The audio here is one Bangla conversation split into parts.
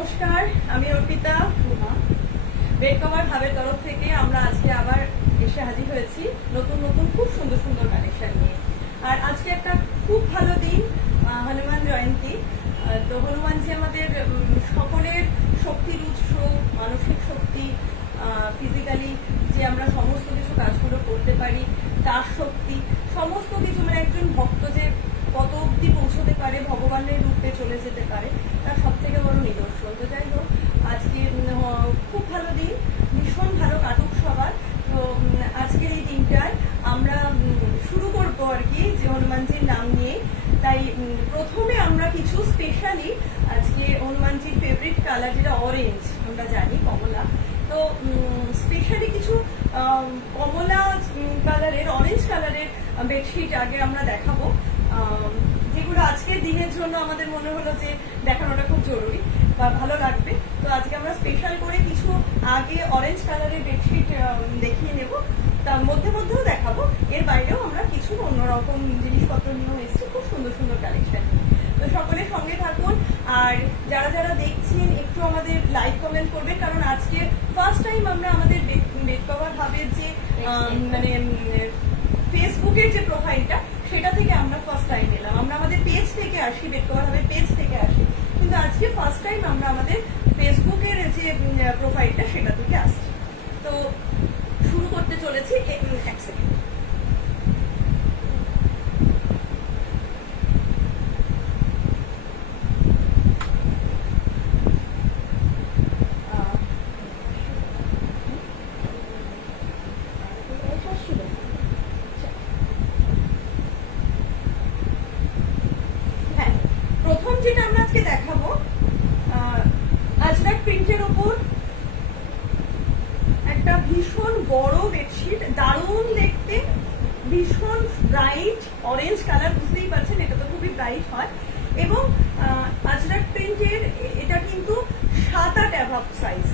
নমস্কার, আমি অর্পিতা বেড কভার হাবের তরফ থেকে আমরা আজকে আবার এসে হাজির হয়েছি নতুন নতুন খুব সুন্দর সুন্দর কালেকশন নিয়ে। আর আজকে একটা খুব ভালো দিন, হনুমান জয়ন্তী। তো হনুমানজি আমাদের সকলের শক্তির উৎস, মানসিক শক্তি, ফিজিক্যালি যে আমরা সমস্ত কিছু কাজগুলো করতে পারি তার শক্তি, সমস্ত কিছু মানে একজন ভক্ত যে কত অব্দি পৌঁছতে পারে, ভগবানের রূপে চলে যেতে পারে, তার সব থেকে বড় নিদর্শন। তো যাই হোক, আজকে খুব ভালো দিন, ভীষণ ভালো কাটুক সবার। তো আজকের এই দিনটায় আমরা শুরু করবো আর কি যে হনুমানজির নাম নিয়ে। তাই প্রথমে আমরা কিছু স্পেশালি আজকে হনুমানজির ফেভারিট কালার যেটা অরেঞ্জ, আমরা জানি কমলা, তো স্পেশালি কিছু কমলা কালারের, অরেঞ্জ কালারের বেডশিট আগে আমরা দেখাবো, যেগুলো আজকের দিনের জন্য আমাদের মনে হলো যে দেখানোটা খুব জরুরি বা ভালো লাগবে। তো আজকে আমরা স্পেশাল করে কিছু আগে অরেঞ্জ কালারের বেডশিট দেখিয়ে নেব, তার মধ্যেও দেখাবো। এর বাইরেও আমরা কিছু অন্যরকম জিনিসপত্র নিয়েও এসেছি, খুব সুন্দর সুন্দর কালেকশন। তো সকলের সঙ্গে থাকুন, আর যারা যারা দেখছেন একটু আমাদের লাইক কমেন্ট করবেন, কারণ আজকে ফার্স্ট টাইম আমরা আমাদের বেড কভার হাবের যে মানে ফেসবুকের যে প্রোফাইলটা, সেটা থেকে আমরা ফার্স্ট টাইম এলাম। আমরা আমাদের পেজ থেকে আসি, বেড কভার হাবের পেজ থেকে আসি, কিন্তু আজকে ফার্স্ট টাইম আমরা আমাদের ফেসবুকের যে প্রোফাইলটা সেটা থেকে আসছি। তো শুরু করতে চলেছি, এক সেকেন্ড। প্রথম যেটা আমরা আজকে দেখাবো, আজরাক প্রিন্টের ওপর একটা ভীষণ বড় বেডশিট, দারুণ দেখতে, ভীষণ ব্রাইট অরেঞ্জ কালার, বুঝতেই পারছেন এটা তো খুবই ব্রাইট হয়। এবং আজরাক প্রিন্টের এটা কিন্তু 7-8 অ্যাভাব সাইজ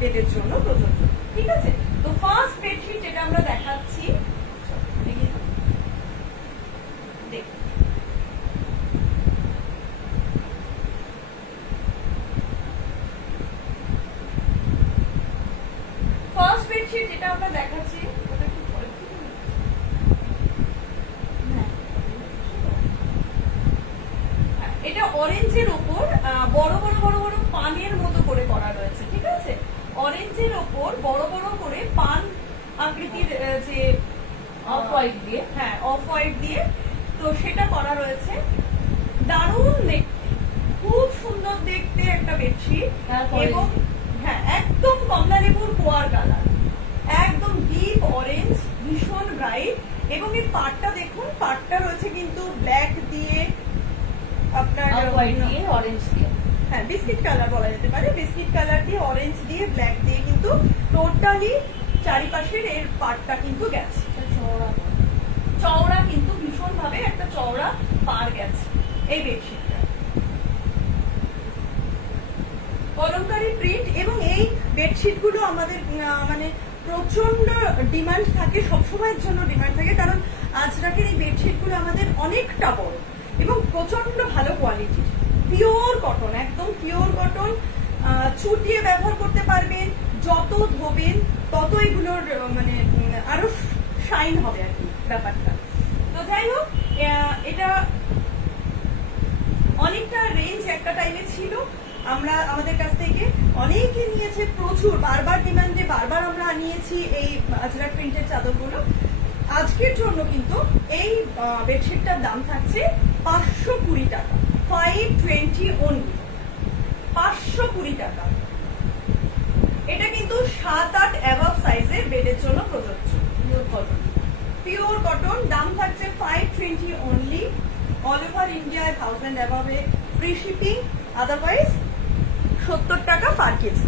বেডের জন্য প্রযোজ্য, ঠিক আছে। তো ফার্স্ট বেডশিট যেটা আমরা দেখাচ্ছি, দেখুন ফার্স্ট বেডশিট যেটা আমরা দেখাচ্ছি, এটা অরেঞ্জের ওপর বড় বড় বড় বড় পানের মতো করে করা রয়েছে, ঠিক আছে। অরেঞ্জের ওপর বড় বড় করে পান আকৃতির যে অফ হোয়াইট দিয়ে, হ্যাঁ অফ হোয়াইট দিয়ে, তো সেটা করা রয়েছে। দারুণ দেখতে, খুব সুন্দর দেখতে একটা বেডশিট। এবং হ্যাঁ, একদম কমলা লেবুর কোয়ার কালার, একদম ডিপ অরেঞ্জ, ভীষণ ব্রাইট। এবং এই পাটটা দেখুন, পাটটা রয়েছে কিন্তু ব্ল্যাক দিয়ে, আপনার হোয়াইট দিয়ে, অরেঞ্জ দিয়ে, হ্যাঁ বিস্কিট কালার বলা যেতে পারে, বিস্কিট কালার দিয়ে, অরেঞ্জ দিয়ে, ব্ল্যাক দিয়ে, কিন্তু টোটালি চারিপাশের এর পাটটা কিন্তু গেছে চওড়া, কিন্তু ভীষণ ভাবে একটা চওড়া পার গেছে এই বেডশিটটা। কলমকারী প্রিন্ট, এবং এই বেডশিট গুলো আমাদের মানে প্রচন্ড ডিমান্ড থাকে, সবসময়ের জন্য ডিমান্ড থাকে, কারণ আজরাকের এই বেডশিট গুলো আমাদের অনেকটা বড় এবং প্রচন্ড ভালো কোয়ালিটির, পিওর কটন, একদম পিওর কটন, চুটিয়ে ব্যবহার করতে পারবেন, যত ধোবেন তত এগুলোর মানে আরো শাইন হবে আর কি ব্যাপারটা। তো যাই হোক, এটা অনেকটা রেঞ্জ একটা টাইমে ছিল, আমরা আমাদের কাছ থেকে অনেকে নিয়েছে, প্রচুর বারবার ডিমান্ডে বারবার আমরা নিয়েছি এই আজরাক প্রিন্টের চাদরগুলো। আজকের জন্য কিন্তু এই বেডশিটটার দাম থাকছে 520 টাকা, 520 অনলি, 520 টাকা। এটা কিন্তু 7-8 অ্যাভাব সাইজের বেডের জন্য প্রযোজ্য, পিওর কটন, দাম থাকছে 520 অনলি, অল ওভার ইন্ডিয়ায় 1000 অ্যাভাবে ফ্রি শিপিং, আদারওয়াইজ 70 টাকা পার কেজি।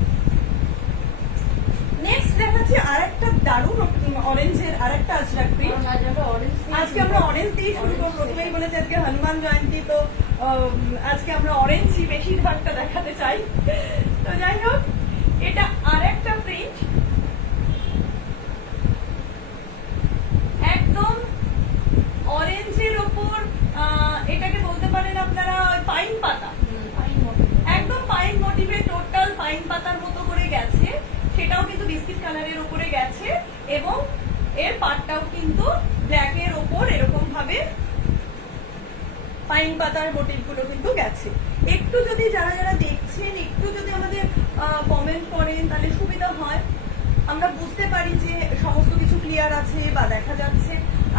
নেক্সট দেখাচ্ছি আরেকটা দারুণ অরেঞ্জের আরেকটা আজরাক প্রিন্ট। আজকে আমরা অরেঞ্জ দিয়ে শুরু করবো, প্রথমেই বলেছি আজকে হনুমান জয়ন্তী, তো আজকে আমরা অরেঞ্জই বেশিরভাগটা দেখাতে চাই। তো যাই হোক, এটা আরেকটা প্রিন্ট, একদম অরেঞ্জের ওপর, এটাকে বলতে পারেন আপনারা পাইন পাতা, একদম পাইন মোটিভে বিস্কিট কালারের উপরে গেছে এবং এর পাটটাও কিন্তু ব্ল্যাকের ওপর এরকম ভাবে পাইন পাতার মোটিভ গুলো কিন্তু গেছে। একটু যদি যারা যারা দেখছেন একটু যদি আমাদের কমেন্ট করেন তাহলে সুবিধা হয়, আমরা বুঝতে পারি যে সমস্ত কিছু ক্লিয়ার আছে বা দেখা যাচ্ছে।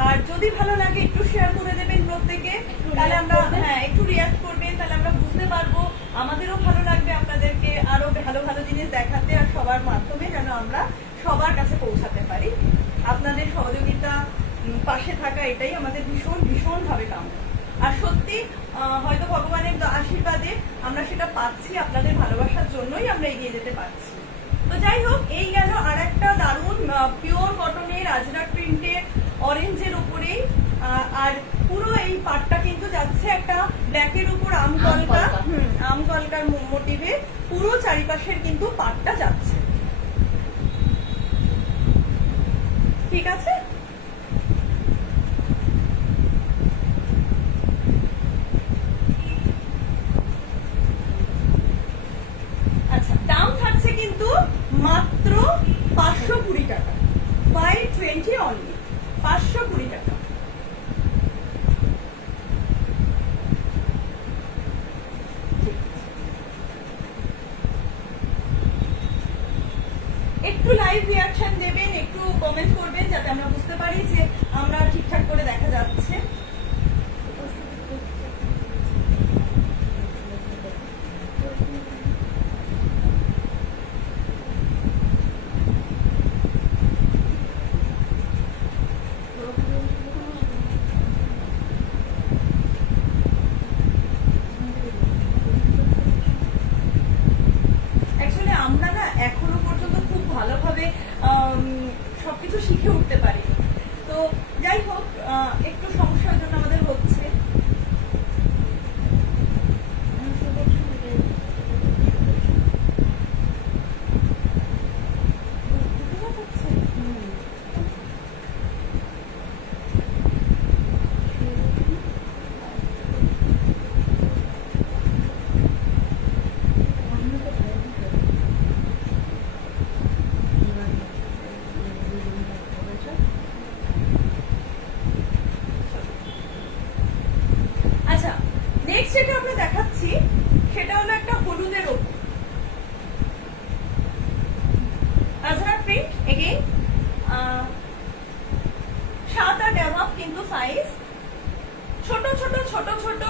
আর যদি ভালো লাগে একটু শেয়ার করে দেবেন প্রত্যেকে, তাহলে আমরা একটু রিয়াক্ট করবেন, তাহলে আমরা বুঝতে পারবো, আমাদেরও ভালো লাগবে আপনাদেরকে আরো ভালো ভালো জিনিস দেখাতে, আর সবার মাধ্যমে যেন আমরা সবার কাছে পৌঁছাতে পারি। আপনাদের সহযোগিতা পাশে থাকা এটাই আমাদের ভীষণ ভীষণ ভাবে কামনা। আর সত্যি হয়তো ভগবানের আশীর্বাদে আমরা সেটা পাচ্ছি, আপনাদের ভালোবাসার জন্যই আমরা এগিয়ে যেতে পারছি। তো যাই হোক, এই গেল আর একটা দারুণ পিওর কটনের আজরাক প্রিন্টের অরেঞ্জের উপরেই। আর পুরো এই পাটটা কিন্তু যাচ্ছে একটা ব্ল্যাকের উপর আম কলকার মোটিভে পুরো চারিপাশের কিন্তু পাটটা যাচ্ছে। ঠিক আছে, আচ্ছা দাম থাকছে কিন্তু মাত্র 520 টাকা, 520 অনলি, 520 টাকা। একটু লাইভ রিয়াকশন দেবেন, একটু কমেন্ট করবেন যাতে আমরা বুঝতে পারি যে আমরা ঠিকঠাক করে দেখা যাচ্ছে। আমরা না এখনো পর্যন্ত খুব ভালোভাবে সবকিছু শিখে উঠতে পারিনি, তো যাই হোক একটু সমস্যার জন্য আমাদের হচ্ছে। নেক্সট যেটা আমরা দেখাচ্ছি সেটা হলো একটা হলুদের ওপর আজরাক প্রিন্ট, এগেইন 7 আর 9 কিন্তু সাইজ, ছোট ছোট ছোট ছোট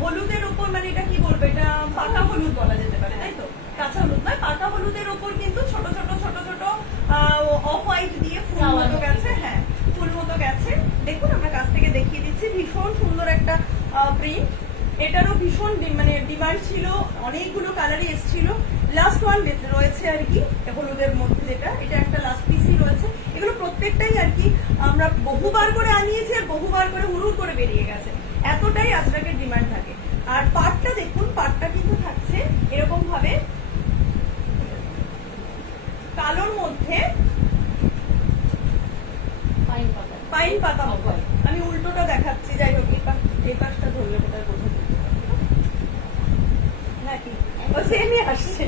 হলুদের উপর, মানে এটা কি বলবো, এটা পাকা হলুদ বলা যেতে পারে, তাই তো, কাঁচা হলুদ নয়, পাকা হলুদের উপর কিন্তু ছোট ছোট ছোট ছোট অফ হোয়াইট দিয়ে ফুল মতো গেছে। হ্যাঁ, ফুল মতো গেছে, দেখুন আমরা কাছ থেকে দেখিয়ে দিচ্ছি, ভীষণ সুন্দর একটা প্রিন্ট। এটারও ভীষণ মানে ডিমান্ড ছিল, অনেকগুলো কালারই এসেছিল, লাস্ট ওয়ান রয়েছে আর কি হলুদের মধ্যে, যেটা এটা একটা লাস্ট পিসই রয়েছে। এগুলো প্রত্যেকটাই আর কি আমরা বহুবার করে আনিয়েছি আর বহুবার করে হুড়ুর করে বেরিয়ে গেছে, এতটাই আজরাকের ডিমান্ড থাকে। আর পাটটা দেখুন, পাটটা কিন্তু থাকছে এরকম ভাবে কালোর মধ্যে পাইন পাতা মতো। আমি উল্টোটা দেখাচ্ছি, যাই হোক এই পাশটা ধরলে কোথায় বোঝা নাকি সেমই আসছে,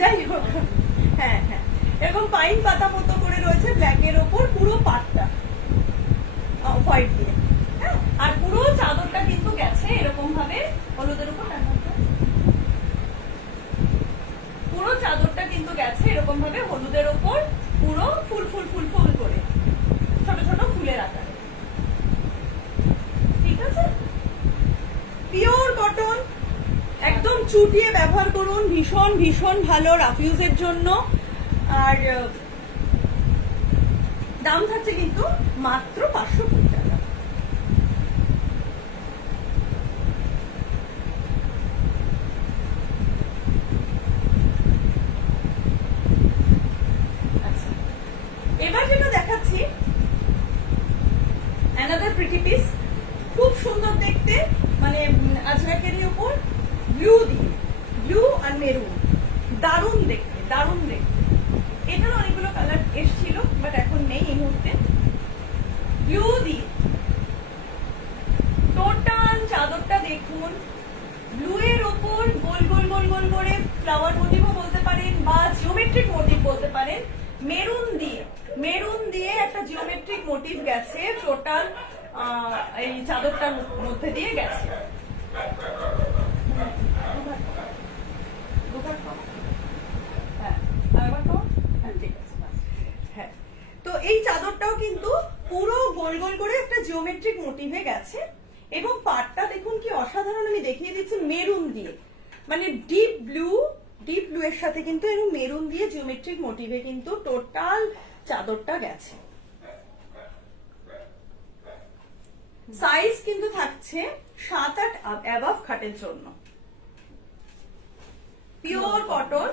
যাই হোক। হ্যাঁ হ্যাঁ, এরকম পাইন পাতা মতো করে রয়েছে ব্ল্যাকের ওপর পুরো পাটটা হোয়াইট দিয়ে। হ্যাঁ, আর পুরো চাদরটা কিন্তু গেছে এরকম ভাবে হলুদের উপর, পুরো চাদরটা কিন্তু গেছে এরকম ভাবে হলুদের ওপর পুরো ফুল ফুল ফুল ফুল করে ছোট ছোট ফুলের আকারে। ঠিক আছে, পিওর কটন, একদম চুটিয়ে ব্যবহার করুন, ভীষণ ভীষণ ভালো রাফিউজের জন্য। আর দাম থাকছে কিন্তু মাত্র 520 টাকা। আচ্ছা, এবার যেটা দেখাচ্ছি অ্যানাদার প্রিটি পিস, খুব সুন্দর দেখতে, মানে আজরাকেরই উপর ব্লু দিয়ে, ব্লু আর মেরুন, দারুণ দেখতে, দারুণ দেখতে। এটার অনেকগুলো কালার এসছিল বাট এখন নেই এই মুহূর্তে। ব্লু দিয়ে টোটাল চাদরটা দেখুন, ব্লু এর ওপর গোল গোল গোল গোল করে ফ্লাওয়ার মোটিভও বলতে পারেন বা জিওমেট্রিক মোটিভ বলতে পারেন, মেরুন দিয়ে একটা জিওমেট্রিক মোটিভ গেছে টোটাল এই চাদরটার মধ্যে দিয়ে গেছে। হ্যাঁ, তো এই চাদরটাও কিন্তু পুরো গোল গোল করে একটা জিওমেট্রিক মোটিভে গেছে এবং পাটটা দেখুন কি অসাধারণ, আমি দেখিয়ে দিচ্ছি মেরুন দিয়ে, মানে ডিপ ব্লু এর সাথে কিন্তু এরকম মেরুন দিয়ে জিওমেট্রিক মোটিভে কিন্তু টোটাল চাদরটা গেছে। সাইজ কিন্তু থাকছে 7-8 অ্যাবাভ খাটের জন্য। পিওর কটন,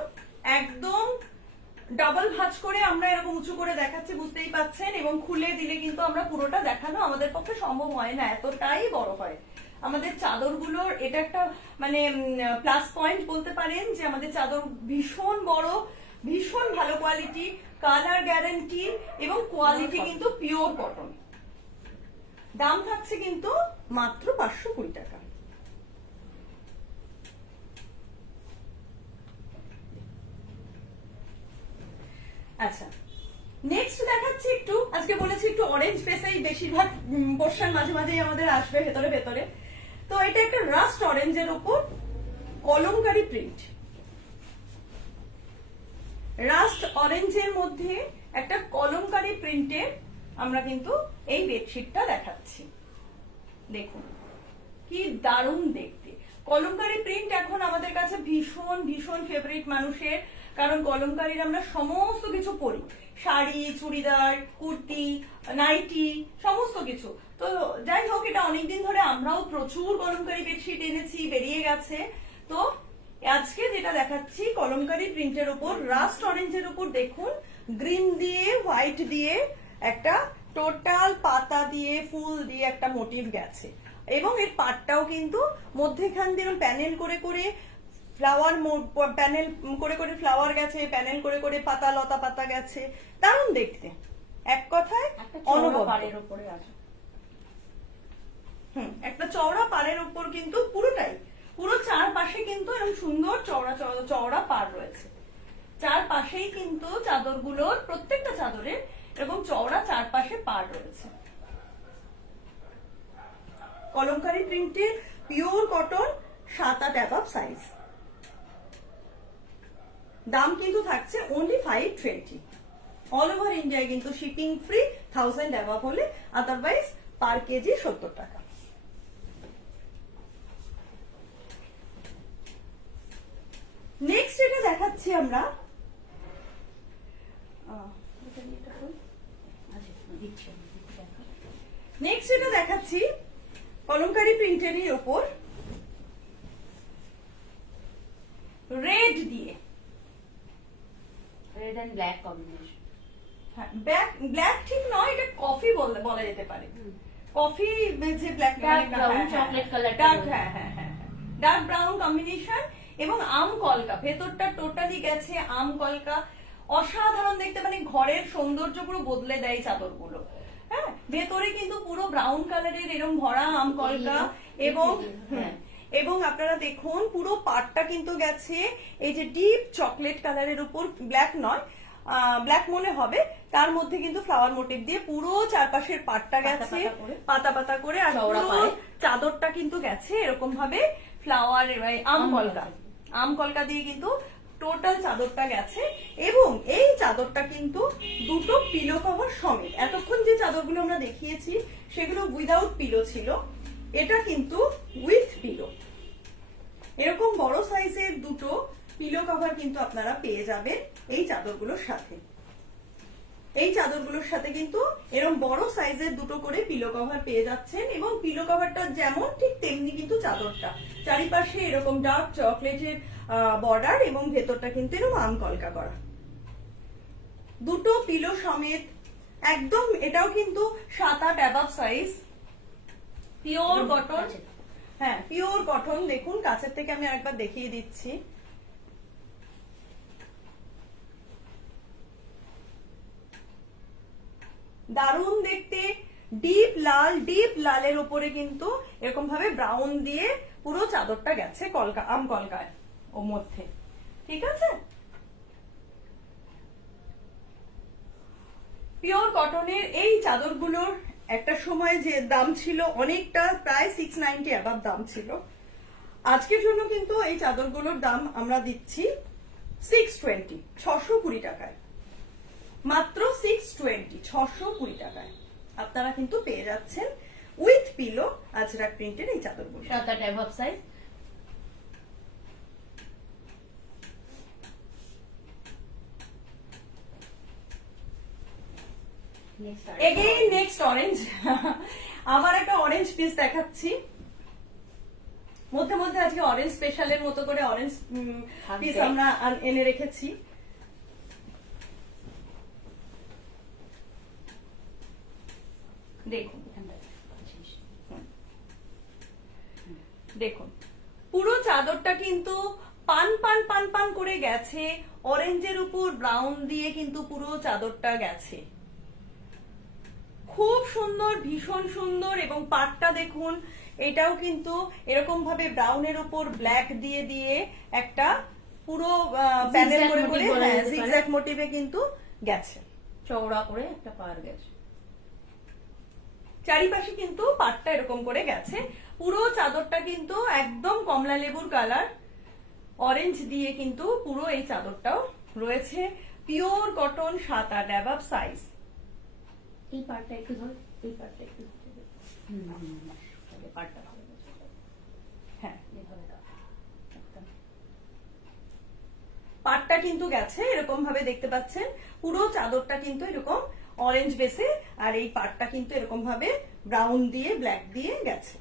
একদম ডাবল ভাঁজ করে আমরা এরকম উঁচু করে দেখাচ্ছি, বুঝতেই পাচ্ছেন, এবং খুলে দিলে কিন্তু আমরা পুরোটা দেখানো আমাদের পক্ষে সম্ভব হয় না, এতটাই বড় হয় আমাদের চাদরগুলোর। এটা একটা মানে প্লাস পয়েন্ট বলতে পারেন যে আমাদের চাদর ভীষণ বড়, ভীষণ ভালো কোয়ালিটি, কালার গ্যারান্টি এবং কোয়ালিটি কিন্তু পিওর কটন। দাম থাকছে কিন্তু মাত্র 520 টাকা। আচ্ছা, নেক্সট দেখাচ্ছি একটু, আজকে বলেছি একটু অরেঞ্জ পেসাই বেশিরভাগ পোর্শন মাঝে মাঝেই আমাদের আসবে ভেতরে ভেতরে। তো এটা একটা রাস্ট অরেঞ্জের উপর কলমকারী প্রিন্ট, রাস্ট অরেঞ্জের মধ্যে একটা কলমকারী প্রিন্টের আমরা কিন্তু এই বেডশিটটা দেখাচ্ছি। দেখুন কি দারুণ দেখতে, কলমকারী প্রিন্ট এখন আমাদের কাছে ভীষণ ভীষণ ফেভারিট মানুষের, কারণ কলমকারীর আমরা সমস্ত কিছু পরি, শাড়ি, চুড়িদার, কুর্তি, নাইটি, সমস্ত কিছু। তো যাই হোক, এটা অনেকদিন ধরে আমরাও প্রচুর কলমকারী বেডশিট এনেছি, বেরিয়ে গেছে। তো আজকে যেটা দেখাচ্ছি কলমকারী প্রিন্টের উপর রাস্ট অরেঞ্জের উপর দেখুন গ্রিন দিয়ে হোয়াইট দিয়ে একটা টোটাল পাতা দিয়ে ফুল দিয়ে একটা মোটিভ গেছে, এবং এর পাটটাও কিন্তু মধ্যেখান দিয়ে প্যানেল করে করে ফ্লাওয়ার, প্যানেল করে করে ফ্লাওয়ার গেছে, প্যানেল করে করে পাতা লতা পাতা গেছে, দারুণ দেখতে। এক কথায় অনবদ্য। একটা চওড়া পাড়ের উপর কিন্তু পুরোটাই, পুরো চারপাশে কিন্তু এরকম সুন্দর চওড়া চওড়া পাড় রয়েছে। চারপাশেই কিন্তু চাদরগুলোর প্রত্যেকটা চাদরের এরকম চওড়া চারপাশে পাড় রয়েছে। কলমকারী প্রিন্টের পিওর কটন, 7-8 অ্যাবাভ সাইজ। দাম কিন্তু থাকছে অনলি 520। অল ওভার ইন্ডিয়ায় কিন্তু শিপিং ফ্রি, 1000 অ্যাবাভ হলে, আদারওয়াইজ পার কেজি 70 টাকা। নেক্সট এটা দেখাচ্ছি আমরা, নেক্সট এটা দেখাচ্ছি কলমকারী প্রিন্টেরই ওপর রেড দিয়ে, রেড এন্ড ব্ল্যাক কম্বিনেশন। হ্যাঁ, ব্ল্যাক ঠিক নয়, এটা কফি বলা যেতে পারে, কফি যে ব্ল্যাক চকলেট কালার, হ্যাঁ হ্যাঁ হ্যাঁ, ডার্ক ব্রাউন কম্বিনেশন এবং আম কলকা, ভেতরটা টোটালি গেছে আম কলকা, অসাধারণ দেখতে, মানে ঘরের সৌন্দর্য পুরো বদলে দেয় চাদরগুলো। হ্যাঁ, ভেতরে কিন্তু পুরো ব্রাউন কালারের এরকম ভরা আম কলকা, এবং আপনারা দেখুন পুরো পাটটা কিন্তু গেছে এই যে ডিপ চকলেট কালারের উপর, ব্ল্যাক নয়, ব্ল্যাক মনে হবে, তার মধ্যে কিন্তু ফ্লাওয়ার মোটিভ দিয়ে পুরো চারপাশের পাটটা গেছে পাতা পাতা করে, আর পুরো চাদরটা কিন্তু গেছে এরকম ভাবে ফ্লাওয়ার আম কলকা দিয়ে কিন্তু টোটাল চাদরটা গেছে। এবং এই চাদরটা কিন্তু দুটো পিলো কভার সমেত, এতক্ষণ যে চাদরগুলো আমরা দেখিয়েছি সেগুলো উইদাউট পিলো ছিল, এটা কিন্তু উইথ পিলো। এরকম বড় সাইজের দুটো পিলো কভার কিন্তু আপনারা পেয়ে যাবেন এই চাদরগুলোর সাথে। এই চাদরগুলোর সাথে কিন্তু এরকম বড় সাইজের দুটো করে পিলো কভার পেয়ে যাচ্ছেন, এবং পিলো কভারটা যেমন ঠিক তেমনি কিন্তু চাদরটা চারিপাশে এরকম ডার্ক চকলেটের বর্ডার, এবং ভেতরটা কিন্তু এরকম আম কলকা করা, দুটো পিলো সমেত একদম। এটাও কিন্তু 7-8 অ্যাবাভ সাইজ, পিওর কটন। হ্যাঁ, পিওর কটন। দেখুন কাছের থেকে আমি আরেকবার দেখিয়ে দিচ্ছি, দারুণ দেখতে, ডিপ লালের উপরে কিন্তু এরকম ভাবে ব্রাউন দিয়ে পুরো চাদরটা গেছে আম কলকায় ওর মধ্যে, ঠিক আছে। পিওর কটনের এই চাদরগুলোর একটা সময় যে দাম ছিল অনেকটা, প্রায় 690 অ্যাবাভ দাম ছিল। আজকের জন্য কিন্তু এই চাদরগুলোর দাম আমরা দিচ্ছি 620, 620 টাকায়, মাত্র 620, 620 টাকায় আপনারা কিন্তু পেয়ে যাচ্ছেন উইথ পিলো আজরাক প্রিন্টের এই চাদরগুলো। 7-8 অ্যাভাব সাইজ। Again next orange. আবার একটা অরেঞ্জ পিস দেখাচ্ছি। মধ্যে মধ্যে আজকে অরেঞ্জ স্পেশালের মতো করে অরেঞ্জ পিস আমরা এনে রেখেছি। দেখুন দেখুন পুরো চাদরটা কিন্তু পান পান পান পান করে গেছে, অরেঞ্জের উপর ব্রাউন দিয়ে কিন্তু পুরো চাদরটা গেছে। খুব সুন্দর, ভীষণ সুন্দর। এবং পাটটা দেখুন, এটাও কিন্তু এরকম ভাবে ব্রাউনের উপর ব্ল্যাক দিয়ে দিয়ে একটা পুরো প্যানেল করে করে জিগজ্যাগ মোটিভে কিন্তু গেছে, চওড়া করে একটা পার গেছে। চারিপাশে কিন্তু পাটটা এরকম করে গেছে। পুরো চাদরটা কিন্তু একদম কমলা লেবুর কালার, অরেঞ্জ দিয়ে কিন্তু পুরো এই চাদরটাও রয়েছে। Pure cotton, 7-8 অ্যাবাব size. এই পার্টটা একটু ধর, এই পার্টটা একটু ধরে। পার্টটা ভালো গেছে। হ্যাঁ, এভাবে দাও। একদম। পাটটা কিন্তু গেছে এরকম ভাবে দেখতে পাচ্ছেন। পুরো চাদরটা কিন্তু এরকম অরেঞ্জ বেসে, আর এই পাটটা কিন্তু এরকম ভাবে ব্রাউন দিয়ে ব্ল্যাক দিয়ে গেছে।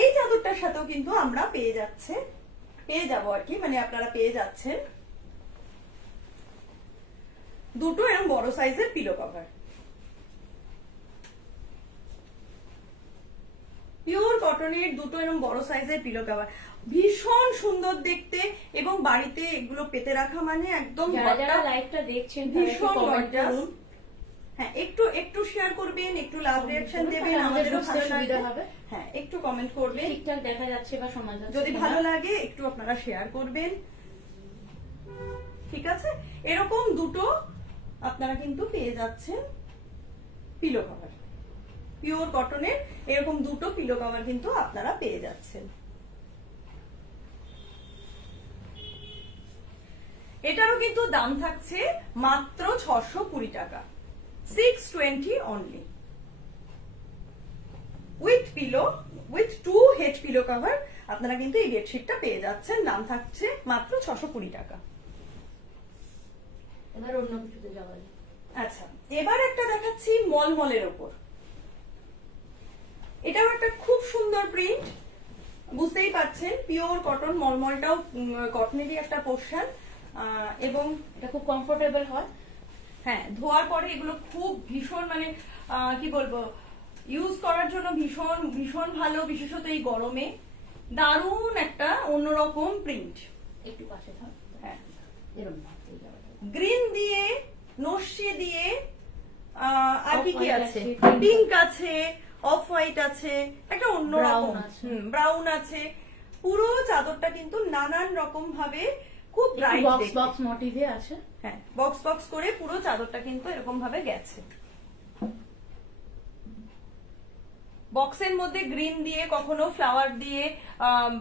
এই চাদরটার সাথেও কিন্তু আমরা পেয়ে যাবো আর কি, মানে আপনারা পেয়ে যাচ্ছেন দুটো এরকম বড় সাইজের পিলো কভার। পিওর কটনের দুটো এরকম বড় সাইজের পিলো কভার, ভীষণ সুন্দর দেখতে। এবং বাড়িতে এগুলো পেতে রাখা মানে একদম যারা লাইভটা দেখছেন ভীষণ কমেন্ট গর্জাস। করুন। হ্যাঁ, একটু শেয়ার করবেন, একটু লাভ রিঅ্যাকশন দেবেন, আমাদের আমাদেরও বুঝতে ভালো সুবিধা লাগবে। হবে। হ্যাঁ, একটু কমেন্ট করবেন, ঠিকঠাক দেখা যাচ্ছে বা শোনা যাচ্ছে যদি কিনা। ভালো লাগে একটু আপনারা শেয়ার করবেন। ঠিক আছে, এরকম দুটো আপনারা কিন্তু পেয়ে যাচ্ছেন পিলো কভার। পিওর কটনের এরকম দুটো পিলো কভার কিন্তু আপনারা পেয়ে যাচ্ছেন। এটারও কিন্তু দাম থাকছে মাত্র 620 টাকা, 620 only, with pillow, with 2 head pillow cover আপনারা কিন্তু এই বেডশিটটা পেয়ে যাচ্ছেন। দাম থাকছে মাত্র 620 টাকা। এবার অন্য কিছুতে যাওয়া যায়। আচ্ছা, এবার একটা দেখাচ্ছি মলমলের ওপর। এটাও একটা খুব সুন্দর প্রিন্ট, বুঝতেই পাচ্ছেন পিওর কটন, মলমলটাও কটনেরই একটা পোর্শন। এবং এটা খুব কমফোর্টেবল হয়। হ্যাঁ, ধোয়ার পরে এগুলো খুব ভীষণ মানে কি বলবো, ইউজ করার জন্য ভীষণ ভীষণ ভালো, বিশেষত এই গরমে। দারুণ একটা অন্যরকম প্রিন্ট। একটু পাশে থাক। হ্যাঁ, এরকম না, এই জায়গাটা। গ্রিন দিয়ে, নস্যি দিয়ে, আর কি কি Off-white আছে, আছে, পিঙ্ক আছে, অফ হোয়াইট আছে, একটা অন্যরকম Brown আছে। ব্রাউন আছে। পুরো চাদরটা কিন্তু নানান রকম ভাবে খুব ব্রাইট বক্স বক্স মোটিভে আছে। হ্যাঁ, বক্স বক্স করে পুরো চাদরটা কিন্তু এরকম ভাবে গেছে। বক্সের মধ্যে গ্রিন দিয়ে, কখনো ফ্লাওয়ার দিয়ে,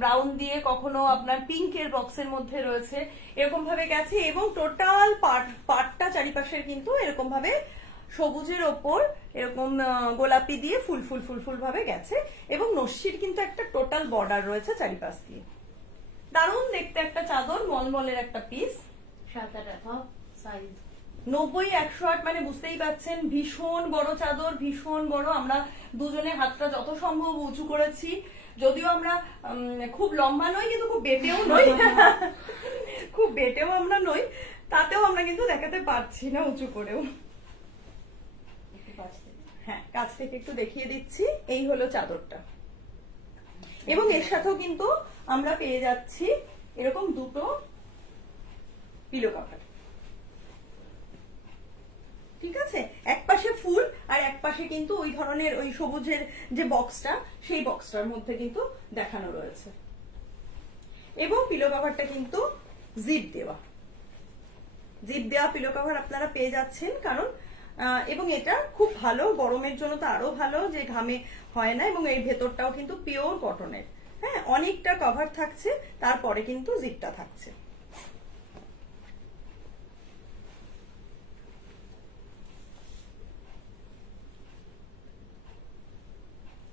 ব্রাউন দিয়ে, কখনো আপনার পিঙ্কের বক্সের মধ্যে রয়েছে, এরকম ভাবে গেছে। এবং টোটাল পাটটা চারিপাশের কিন্তু এরকম ভাবে সবুজের ওপর এরকম গোলাপি দিয়ে ফুল ফুল ফুল ফুল ভাবে গেছে। এবং নস্যির কিন্তু একটা টোটাল বর্ডার রয়েছে চারিপাশ দিয়ে। দারুণ দেখতে একটা চাদর, মলমলের একটা পিস। 7-8 অ্যাভাব সাইজ। 90-108 মানে বুঝতেই পাচ্ছেন, ভীষণ বড় চাদর, ভীষণ বড়। আমরা দুজনে হাতটা যত সম্ভব উঁচু করেছি, যদিও আমরা খুব লম্বা নই কিন্তু খুব বেটেও নই, খুব বেটেও আমরা নই, তাতেও আমরা কিন্তু দেখাতে পারছি না উঁচু করেও। একটু পাশ থেকে। হ্যাঁ, কাছ থেকে একটু দেখিয়ে দিচ্ছি। এই হলো চাদরটা। এবং এর সাথেও কিন্তু আমরা পেয়ে যাচ্ছি এরকম দুটো পিলো কভার। ঠিক আছে, এক পাশে ফুল আর এক পাশে কিন্তু ওই ধরনের ওই সবুজের যে বক্সটা, সেই বক্সটার মধ্যে কিন্তু দেখানো রয়েছে। এবং পিলো কভারটা কিন্তু জিপ দেওয়া পিলো কভার আপনারা পেয়ে যাচ্ছেন, কারণ এবং এটা খুব ভালো, গরমের জন্য তো আরো ভালো, যে ঘামে হয় না। এবং এই ভেতরটাও কিন্তু পিওর কটনের। হ্যাঁ, অনেকটা কভার থাকছে, তারপরে কিন্তু জিপটা থাকছে।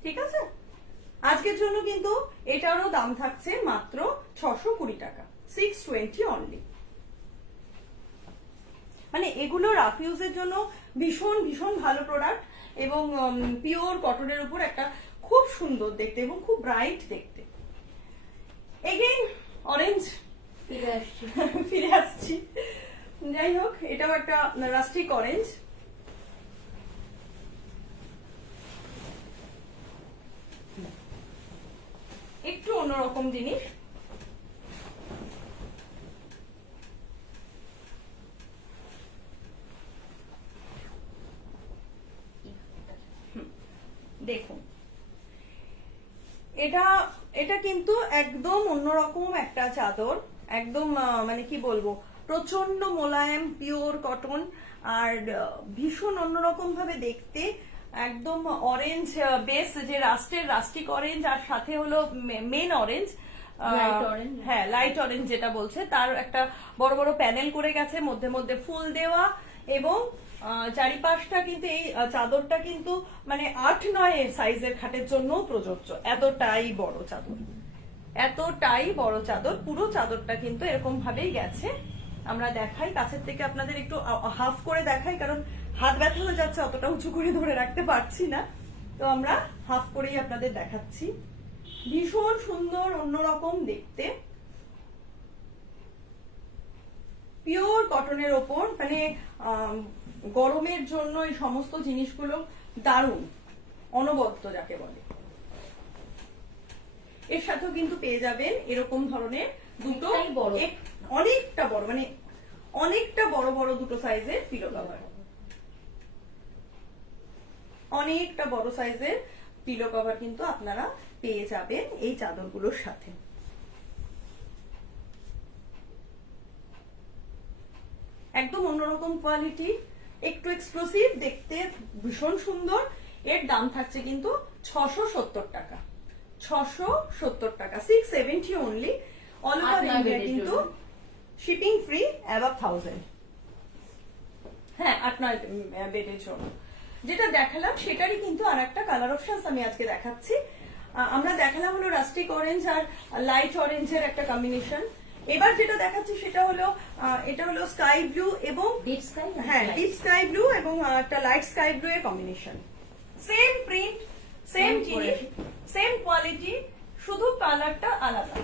ঠিক আছে, আজকের জন্য কিন্তু এটারও দাম থাকছে মাত্র 620 টাকা, 620 অনলি। মানে এগুলো রাফ ইউজের জন্য ভীষণ ভীষণ ভালো প্রোডাক্ট, এবং পিওর কটনের উপর একটা খুব সুন্দর দেখতে এবং খুব ব্রাইট দেখতে। এগেইন অরেঞ্জ ফিরে আসছি। যাই হোক, এটাও একটা রাস্টিক অরেঞ্জ। একটু অন্যরকম জিনিস। দেখুন, এটা এটা কিন্তু একদম অন্যরকম একটা চাদর, একদম মানে কি বলবো, প্রচন্ড মোলায়েম পিওর কটন, আর ভীষণ অন্যরকম ভাবে দেখতে। একদম অরেঞ্জ বেস, যে রাস্টিক অরেঞ্জ, আর সাথে হলো মেন অরেঞ্জ, হ্যাঁ লাইট অরেঞ্জ যেটা বলছে, তার একটা বড় বড় প্যানেল করে গেছে, মধ্যে মধ্যে ফুল দেওয়া, এবং চারিপাশটা কিন্তু এই চাদরটা কিন্তু মানে 8-9 সাইজের খাটের জন্য প্রযোজ্য। এতটাই বড় চাদর, এতটাই বড় চাদর। পুরো চাদরটা কিন্তু এরকম ভাবেই গেছে। আমরা দেখাই কাছের থেকে, আপনাদের একটু হাফ করে দেখাই, কারণ হাত ব্যথা হয়ে যাচ্ছে, অতটা উঁচু করে ধরে রাখতে পারছি না, তো আমরা হাফ করেই আপনাদের দেখাচ্ছি। ভীষণ সুন্দর, অন্যরকম দেখতে, পিওর কটনের ওপর, মানে গরমের জন্য এই সমস্ত জিনিসগুলো দারুণ, অনবদ্য যাকে বলে। এর সাথেও কিন্তু পেয়ে যাবেন এরকম ধরনের দুটো অনেকটা বড়, মানে অনেকটা বড় বড় দুটো সাইজের পিলো কভার, অনেকটা বড় সাইজের পিলো কভার কিন্তু আপনারা পেয়ে যাবেন এই চাদরগুলোর সাথে। একদম অন্যরকম কোয়ালিটি, একটু এক্সক্লুসিভ দেখতে, ভীষণ সুন্দর। এর দাম থাকছে কিন্তু 670 টাকা, 670 টাকা, 670 অনলি। অল ওভার ইন্ডিয়া কিন্তু শিপিং ফ্রি অ্যাবাভ 1000। হ্যাঁ, 8-9 বেডের জন্য যেটা দেখালাম সেটারই কিন্তু আর একটা কালার অপশনস আমি আজকে দেখাচ্ছি। আমরা দেখালাম হলো রাস্টিক অরেঞ্জ আর লাইট অরেঞ্জের একটা কম্বিনেশন। এবার যেটা দেখাচ্ছি সেটা হলো এটা হলো স্কাই ব্লু এবং ডিপ স্কাই, হ্যাঁ ডিপ স্কাই ব্লু এবং একটা লাইট স্কাই ব্লু এর কম্বিনেশন। সেম প্রিন্ট, সেম জিনিস, সেম কোয়ালিটি, শুধু কালারটা আলাদা।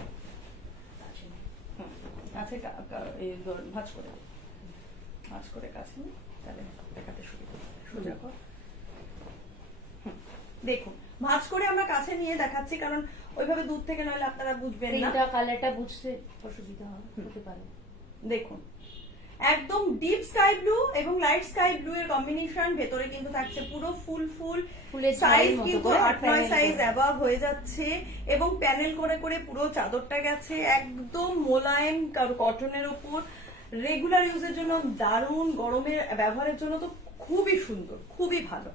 কাছে ভাঁজ করে কাছে তাহলে দেখাতে সুবিধা। দেখুন, ভাঁজ করে আমরা কাছে নিয়ে দেখাচ্ছি, কারণ ওইভাবে দূর থেকে নইলে আপনারা বুঝবেন না, কালারটা বুঝতে অসুবিধা হতে পারে। দেখুন, একদম ডিপ স্কাই ব্লু এবং লাইট স্কাই ব্লু এর কম্বিনেশন। ভেতরে কিন্তু থাকছে পুরো ফুলের সাইজ কিন্তু 8-9 সাইজ অ্যাবাভ হয়ে যাচ্ছে, এবং প্যানেল করে করে পুরো চাদরটা গেছে, একদম মোলায়েম কটনের উপর, রেগুলার ইউজের জন্য দারুণ, গরমের ব্যবহারের জন্য তো খুবই সুন্দর, খুবই ভালো।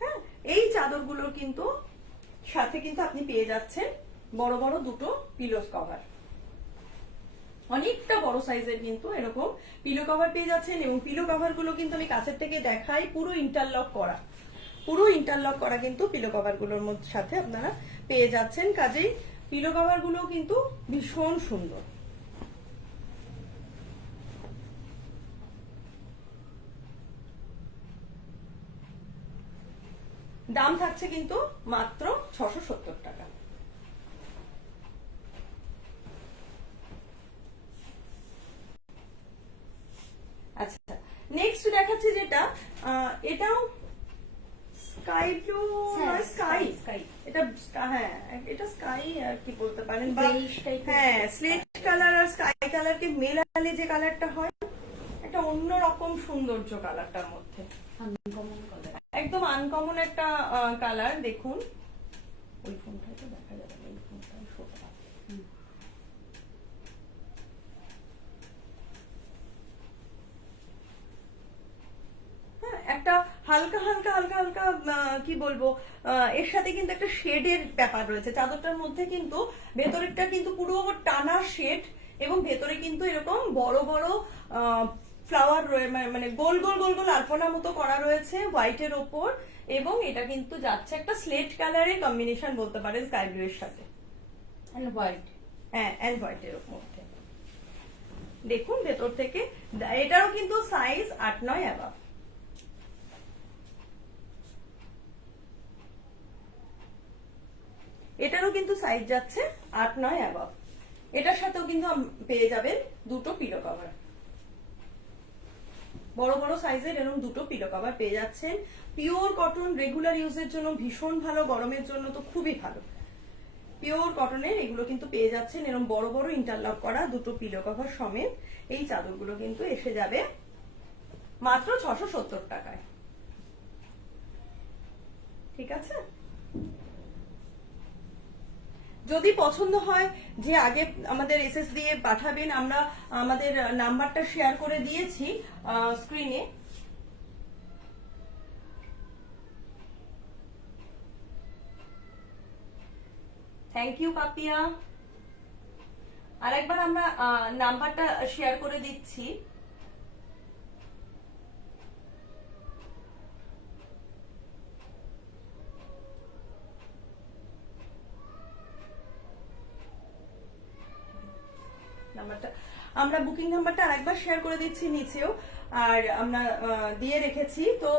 হ্যাঁ, এই চাদরগুলোর কিন্তু সাথে কিন্তু আপনি পেয়ে যাচ্ছেন বড় বড় দুটো পিলো কভার, অনেকটা বড় সাইজের কিন্তু এরকম পিলো কভার পেয়ে যাচ্ছেন। এবং পিলো কভার গুলো কিন্তু আমি কাছের থেকে দেখাই, পুরো ইন্টারলক করা কিন্তু পিলো কভার গুলোর মধ্যে সাথে আপনারা পেয়ে যাচ্ছেন। কাজেই পিলো কভার গুলো কিন্তু ভীষণ সুন্দর। দাম থাকছে কিন্তু মাত্র 670 টাকা। আচ্ছা, নেক্সট দেখাচ্ছি যেটা, এটাও স্কাই ব্লু, স্কাই, এটা হ্যাঁ এটা স্কাই আর কি বলতে পারেন, বা হ্যাঁ স্লেট কালার আর স্কাই কালারকে মেলালে যে কালারটা হয়, একটা অন্যরকম সৌন্দর্য কালারটার মধ্যে, একদম আনকমন একটা কালার। দেখুন, ওই ফোনটাই তো দেখা যাবে না, এই ফোনটা ছোট। হ্যাঁ, একটা হালকা হালকা হালকা হালকা কি বলবো, এর সাথে কিন্তু একটা শেডের ব্যাপার রয়েছে চাদরটার মধ্যে, কিন্তু ভেতরেরটা কিন্তু পুরো টানা শেড, এবং ভেতরে কিন্তু এরকম বড় বড় ফ্লাওয়ার মানে গোল গোল গোল গোল আলপনার মতো করা রয়েছে হোয়াইটের ওপর, এবং এটা কিন্তু যাচ্ছে একটা স্লেট কালারের কম্বিনেশন বলতে পারে স্কাই ব্লু এর সাথে, হোয়াইট। হ্যাঁ অ্যান্ড হোয়াইটের মধ্যে। দেখুন ভেতর থেকে, এটারও কিন্তু সাইজ 8-9 অ্যাবাভ। এটারও কিন্তু সাইজ যাচ্ছে 8-9 অ্যাবাভ। এটার সাথেও কিন্তু পেয়ে যাবেন দুটো পিলো কভার, বড় বড় সাইজের এরকম দুটো পিলো কভার পেয়ে যাচ্ছেন। পিওর কটন, রেগুলার ইউজের জন্য ভীষণ ভালো, গরমের জন্য তো খুবই ভালো। পিওর কটনের এগুলো কিন্তু পেয়ে যাচ্ছেন এরকম বড় বড় ইন্টারলক করা দুটো পিলো কভার সমেত। এই চাদরগুলো কিন্তু এসে যাবে মাত্র 670 টাকায়। ঠিক আছে, যদি পছন্দ হয় যে আগে আমাদের এসএস দিয়ে পাঠাবেন, আমরা আমাদের নাম্বারটা শেয়ার করে দিয়েছি স্ক্রিনে। Thank you Papiya. আরেকবার আমরা নাম্বারটা শেয়ার করে দিচ্ছি। নাম্বারটা আমরা বুকিং নাম্বারটা আরেকবার শেয়ার করে দিচ্ছি নিচেও, আর আমরা দিয়ে রেখেছি। তো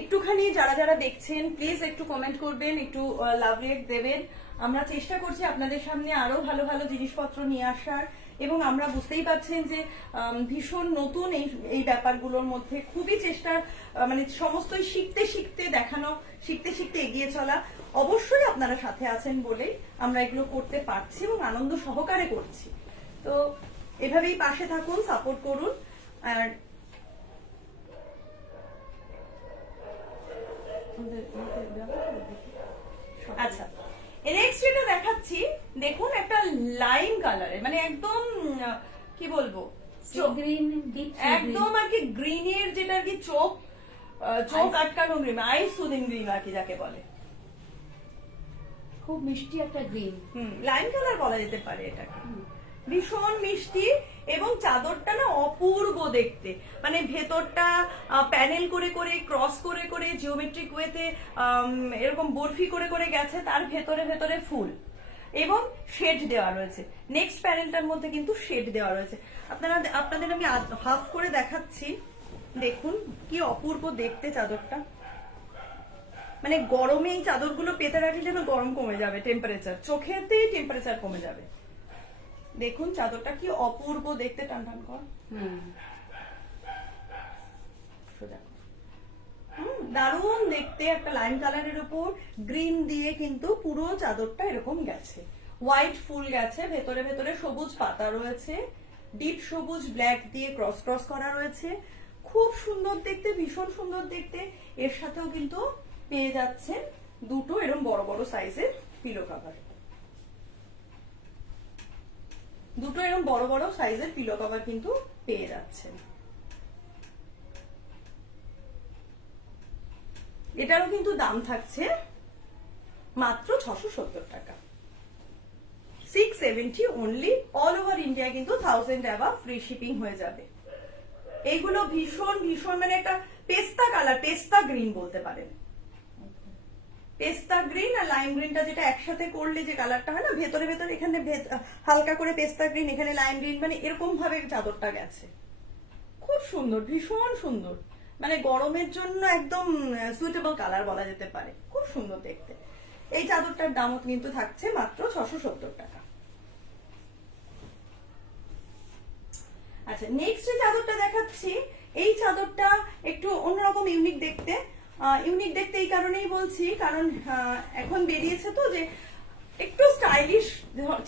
একটুখানি যারা যারা দেখছেন প্লিজ একটু কমেন্ট করবেন, একটু লাভ রিয়েক্ট দেবেন। আমরা চেষ্টা করছি আপনাদের সামনে আরো ভালো ভালো জিনিসপত্র নিয়ে আসার, এবং আমরা বুঝতেই পারছেন যে ভীষণ নতুন এই ব্যাপারগুলোর মধ্যে খুবই চেষ্টা, মানে সমস্তই শিখতে শিখতে দেখানো, শিখতে শিখতে এগিয়ে চলা। অবশ্যই আপনারা সাথে আছেন বলেই আমরা এগুলো করতে পারছি এবং আনন্দ সহকারে করছি। তো এভাবেই পাশে থাকুন, সাপোর্ট করুন। আর আচ্ছা, নেক্সট যেটা দেখাচ্ছি, দেখুন একটা লাইম কালারে, মানে একদম কি বলবো, একদম আর কি গ্রিনের, যেটা আর কি চোখ আটকানো গ্রিন, আই সুদিং গ্রিন আর কি যাকে বলে, খুব মিষ্টি একটা গ্রিন। লাইম কালার বলা যেতে পারে এটাকে। ভীষণ মিষ্টি, এবং চাদরটা না অপূর্ব দেখতে, মানে ভেতরটা প্যানেল করে করে, ক্রস করে করে, জিওমেট্রিক ওয়েতে এরকম বরফি করে করে গেছে, তার ভেতরে ভেতরে ফুল এবং শেড দেওয়া রয়েছে। নেক্সট প্যানেলটার মধ্যে কিন্তু শেড দেওয়া রয়েছে। আপনাদের আমি হাফ করে দেখাচ্ছি, দেখুন কি অপূর্ব দেখতে চাদরটা। মানে গরমে এই চাদরগুলো পেতে রাখলে যেন গরম কমে যাবে, টেম্পারেচার চোখেতেই টেম্পারেচার কমে যাবে। দেখুন চাদরটা কি অপূর্ব দেখতে, টান টান কর। দারুণ দেখতে, একটা লাইম কালারের উপর গ্রিন দিয়ে কিন্তু পুরো চাদরটা এরকম গেছে, হোয়াইট ফুল গেছে, ভেতরে ভেতরে সবুজ পাতা রয়েছে, ডিপ সবুজ ব্ল্যাক দিয়ে ক্রস ক্রস করা রয়েছে, খুব সুন্দর দেখতে, ভীষণ সুন্দর দেখতে। এর সাথেও কিন্তু পেয়ে যাচ্ছেন দুটো এরকম বড় বড় সাইজের পিলো কভার, দুটো এরকম বড় বড় সাইজের পিলো কভার কিন্তু পেয়ে যাচ্ছেন। এটারও কিন্তু দাম থাকছে মাত্র 670 টাকা, 670 অনলি। অল ওভার ইন্ডিয়া কিন্তু 1000 অ্যাবাভ ফ্রি শিপিং হয়ে যাবে। এইগুলো ভীষণ ভীষণ মানে একটা পেস্তা কালার, পেস্তা গ্রিন বলতে পারেন। পেস্তা গ্রিন আর লাইম গ্রিনটা যেটা একসাথে করলে যে কালারটা হয় না, ভেতরে ভেতরে এখানে হালকা করে পেস্তা গ্রিন, এখানে লাইম গ্রিন, মানে এরকম ভাবে চাদরটা গেছে। খুব সুন্দর, ভীষণ সুন্দর, মানে গরমের জন্য একদম সুইটেবল কালার বলা যেতে পারে, খুব সুন্দর দেখতে। এই চাদরটার দামও কিন্তু থাকছে মাত্র 670 টাকা। আচ্ছা, নেক্সট যে চাদরটা দেখাচ্ছি, এই চাদরটা একটু অন্যরকম ইউনিক দেখতে। ইউনিক দেখতে এই কারণেই বলছি, কারণ এখন বেরিয়েছে তো যে একটু স্টাইলিশ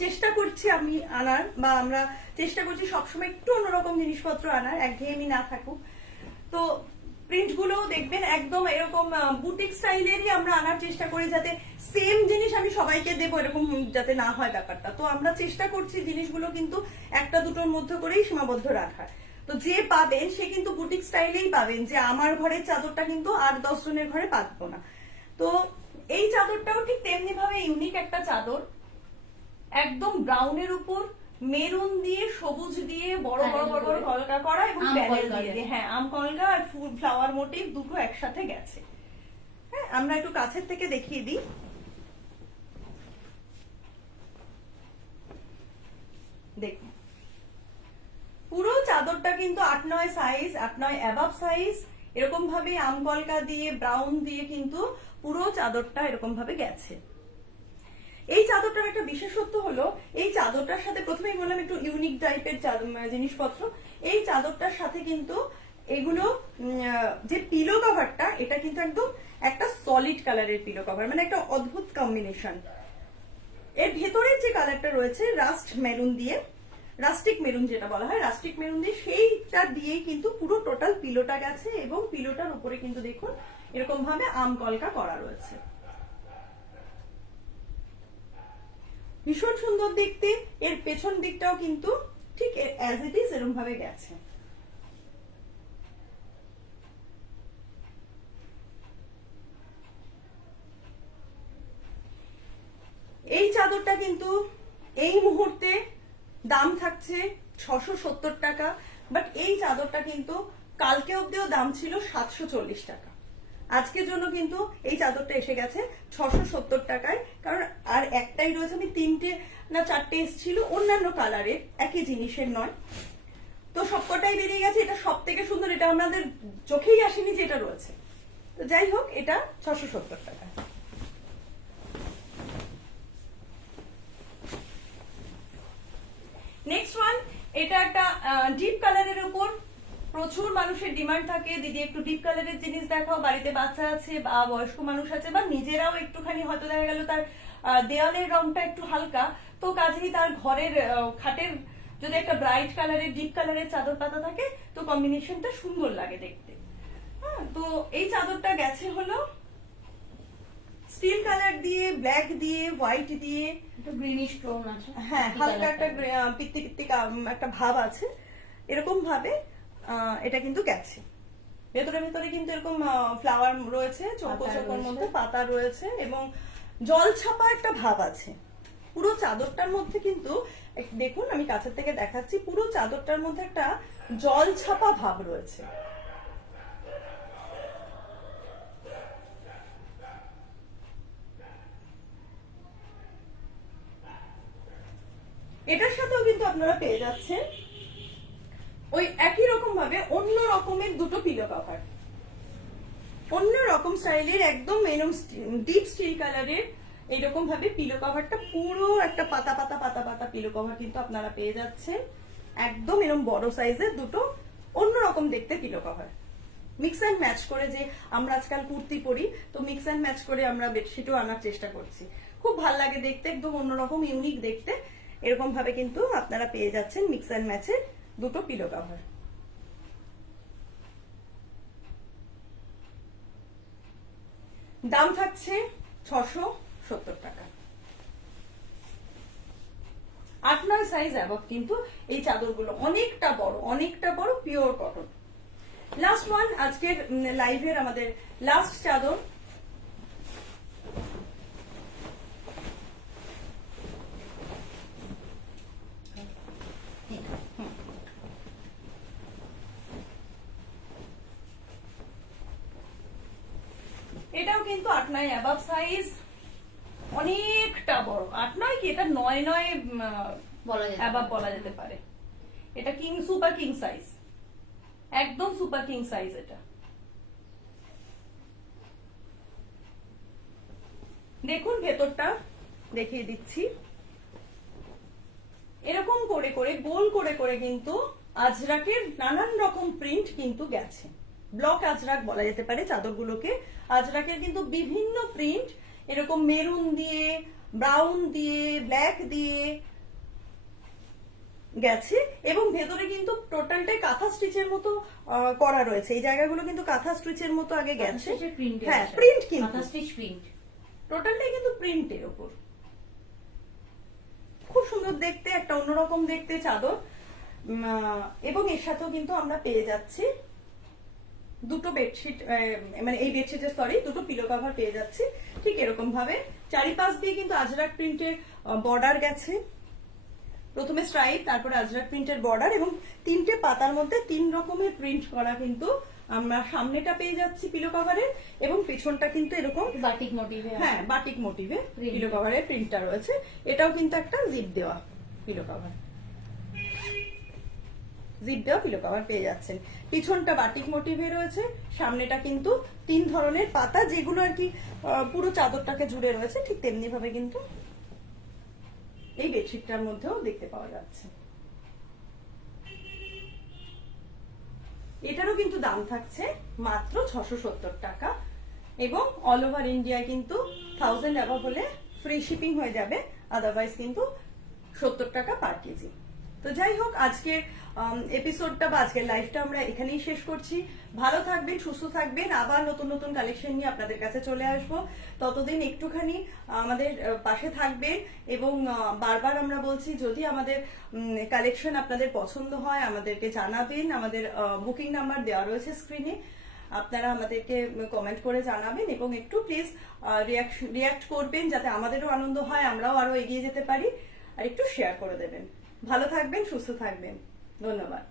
চেষ্টা করছি আমি আনার, বা আমরা চেষ্টা করছি সবসময় একটু অন্যরকম জিনিসপত্র আনার, একঘেয়েমি না থাকুক। তো প্রিন্ট গুলো দেখবেন একদম এরকম বুটিক স্টাইলেরই আমরা আনার চেষ্টা করি, যাতে সেম জিনিস আমি সবাইকে দেবো এরকম যাতে না হয় ব্যাপারটা। তো আমরা চেষ্টা করছি জিনিসগুলো কিন্তু একটা দুটোর মধ্যে করেই সীমাবদ্ধ রাখার। তো যে পাবেন সে কিন্তু বুটিক স্টাইলেই পাবেন, যে আমার ঘরের চাদরটা কিন্তু আর 10 জনের ঘরে পাবো না। তো এই চাদরটাও ঠিক তেমনি ভাবে ইউনিক একটা চাদর, একদম ব্রাউনের উপর মেরুন দিয়ে সবুজ দিয়ে বড় বড় বড় বড় কলকা করা এবং প্যানেল দিয়ে, হ্যাঁ আম কলকা আর ফুল ফ্লাওয়ার মোটিভ দুটো একসাথে গেছে। হ্যাঁ আমরা একটু কাছের থেকে দেখিয়ে দিই। দেখুন পুরো চাদরটা কিন্তু 8-9 সাইজ, 8-9 অ্যাবাভ সাইজ, এরকম ভাবে আম কলকা দিয়ে ব্রাউন দিয়ে কিন্তু পুরো চাদরটা এরকম ভাবে গেছে। এই চাদরটার একটা বিশেষত্ব হলো, এই চাদরটার সাথে প্রথমেই বললাম একটু ইউনিক টাইপের জিনিসপত্র। এই চাদরটার সাথে কিন্তু এগুলো যে পিলো কভারটা, এটা কিন্তু একদম একটা সলিড কালারের পিলো কভার, মানে একটা অদ্ভুত কম্বিনেশন। এর ভেতরের যে কালারটা রয়েছে রাস্ট মেরুন দিয়ে, রাস্টিক মেরুন যেটা বলা হয়, রাস্টিক মেরুন দিয়ে সেইটা দিয়েই কিন্তু পুরো টোটাল পিলোটা গেছে এবং পিলোটার উপরে কিন্তু দেখুন এরকম ভাবে আম কলকা করা রয়েছে। ভীষণ সুন্দর দেখতে। এর পেছন দিকটাও কিন্তু ঠিক অ্যাজ ইট ইজ এরকম ভাবে গেছে। এই চাদরটা কিন্তু এই মুহূর্তে দাম থাকছে 670 টাকা, বাট এই চাদরটা কিন্তু কালকে অব্দিও দাম ছিল 740 টাকা। আজকের জন্য কিন্তু এই চাদরটা এসে গেছে 670 টাকায়, কারণ আর একটাই রয়েছে, আমি 3টে না 4টে এসেছিল অন্যান্য কালারের, একই জিনিসের নয়। তো সবকটাই বেরিয়ে গেছে। এটা সব থেকে সুন্দর, এটা আমাদের চোখেই আসেনি যে এটা রয়েছে। তো যাই হোক, এটা 670 টাকা। নেক্সট ওয়ান, এটা একটা ডিপ কালারের উপর প্রচুর মানুষের ডিমান্ড থাকে, দিদি একটু ডিপ কালারের জিনিস দেখাও, বাড়িতে বাচ্চা আছে বা বয়স্ক মানুষ আছে বা নিজেরাও একটুখানি হয়তো দেখা গেল তার দেওয়ালের রংটা একটু হালকা, তো কাজেই তার ঘরের খাটের যদি একটা ব্রাইট কালারের ডিপ কালারের চাদর পাতা থাকে তো কম্বিনেশনটা সুন্দর লাগে দেখতে। হ্যাঁ, তো এই চাদরটা গেছে হলো স্টিল কালার দিয়ে, ব্ল্যাক দিয়ে, হোয়াইট দিয়ে, একটু গ্রিনিশ টোন আছে, হ্যাঁ হালকা একটা পিত্তি পিত্তি একটা ভাব আছে, এরকম ভাবে এটা কিন্তু গেছে। ভেতরে ভেতরে কিন্তু এরকম ফ্লাওয়ার রয়েছে, চৌকো চৌকোর মধ্যে পাতা রয়েছে এবং জল ছাপা একটা ভাব আছে পুরো চাদরটার মধ্যে। কিন্তু দেখুন আমি কাছের থেকে দেখাচ্ছি, পুরো চাদরটার মধ্যে একটা জল ছাপা ভাব রয়েছে। এটার সাথেও কিন্তু আপনারা পেয়ে যাচ্ছেন ওই একই রকম ভাবে অন্য রকমের দুটো পিলো কভার, অন্য রকম স্টাইলের একদম ডিপ স্টিল কালারের এইরকম ভাবে পিলো কভারটা, পুরো একটা পাতা পাতা পাতা পাতা পিলো কভার কিন্তু আপনারা পেয়ে যাচ্ছেন। একদম এরকম বড় সাইজের দুটো অন্যরকম দেখতে pillow cover, mix and match করে। যে আমরা আজকাল কুর্তি পরি, তো মিক্স অ্যান্ড ম্যাচ করে আমরা বেডশিটও আনার চেষ্টা করছি, খুব ভালো লাগে দেখতে, একদম অন্যরকম ইউনিক দেখতে। এরকম ভাবে কিন্তু আপনারা পেয়ে যাচ্ছেন মিক্স অ্যান্ড ম্যাচের দুটো পিলো কভার। দাম থাকছে 670 টাকা। 8-9 সাইজ অ্যাবভ কিন্তু এই চাদরগুলো অনেকটা বড় পিওর কটন। লাস্ট ওয়ান, আজকের লাইভের আমাদের লাস্ট চাদর। এটাও কিন্তু 8-9 অ্যাবাভ সাইজ, অনেকটা বড়। 8-9 কি, এটা 9-9 অ্যাবাভ বলা যেতে পারে। এটা সুপার কিং সাইজ, একদম সুপার কিং সাইজ। এটা দেখুন, ভেতরটা দেখিয়ে দিচ্ছি। এরকম করে করে গোল করে করে কিন্তু আজরাকের নানান রকম প্রিন্ট কিন্তু গেছে। ব্লক আজরাক বলা যেতে পারে চাদরগুলোকে। আজরাকের কিন্তু বিভিন্ন প্রিন্ট, এরকম মেরুন দিয়ে, ব্রাউন দিয়ে, ব্ল্যাক দিয়ে, গেছে এবং ভেতরে কিন্তু টোটালটাই কাঁথা স্টিচের মতো করা রয়েছে। এই জায়গাগুলো কিন্তু কাঁথা স্টিচের মতো আগে গেছে। হ্যাঁ, প্রিন্ট কিন্তু প্রিন্ট টোটালটাই কিন্তু প্রিন্টের ওপর। খুব সুন্দর দেখতে, একটা অন্যরকম দেখতে চাদর। এবং এর সাথেও কিন্তু আমরা পেয়ে যাচ্ছি দুটো বেডশিট, মানে এই বেডশিটের দুটো পিলো কভার পেয়ে যাচ্ছি ঠিক এরকম ভাবে। চারিপাশ দিয়ে কিন্তু আজরাক প্রিন্টের বর্ডার গেছে, প্রথমে স্ট্রাইপ, তারপরে আজরাক প্রিন্টের বর্ডার এবং 3টে পাতার মধ্যে 3 রকমের প্রিন্ট করা কিন্তু আমরা সামনেটা পেয়ে যাচ্ছি পিলো কভারের, এবং পিছনটা কিন্তু এরকম বাটিক মোটিভে। হ্যাঁ, বাটিক মোটিভে পিলো কভারের প্রিন্টটা রয়েছে। এটাও কিন্তু একটা জিপ দেওয়া পিলো কভার, জিপ দেওয়া পিলো কভার পেয়ে যাচ্ছেন। পিছনটা বাটিক মোটিভে রয়েছে, সামনেটা কিন্তু 3 ধরনের পাতা, যেগুলো আর কি পুরো চাদরটাকে জুড়ে রয়েছে। ঠিক তেমনি ভাবে কিন্তু এই বেডশিটটার মধ্যেও দেখতে পাওয়া যাচ্ছে। এটারও কিন্তু দাম থাকছে মাত্র 670 টাকা, এবং অল ওভার ইন্ডিয়ায় কিন্তু 1000 অ্যাবভ হলে ফ্রি শিপিং হয়ে যাবে, আদারওয়াইজ কিন্তু 70 টাকা পার কেজি। তো যাই হোক, আজকের এপিসোডটা বা আজকের লাইভটা আমরা এখানেই শেষ করছি। ভালো থাকবেন, সুস্থ থাকবেন, আবার নতুন নতুন কালেকশন নিয়ে আপনাদের কাছে চলে আসবো। ততদিন একটুখানি আমাদের পাশে থাকবেন, এবং বারবার আমরা বলছি, যদি আমাদের কালেকশন আপনাদের পছন্দ হয় আমাদেরকে জানাবেন। আমাদের বুকিং নাম্বার দেওয়া রয়েছে স্ক্রিনে, আপনারা আমাদেরকে কমেন্ট করে জানাবেন, এবং একটু প্লিজ রিয়াক্ট করবেন, যাতে আমাদেরও আনন্দ হয়, আমরাও আরো এগিয়ে যেতে পারি। আর একটু শেয়ার করে দেবেন। ভালো থাকবেন, সুস্থ থাকবেন, ধন্যবাদ।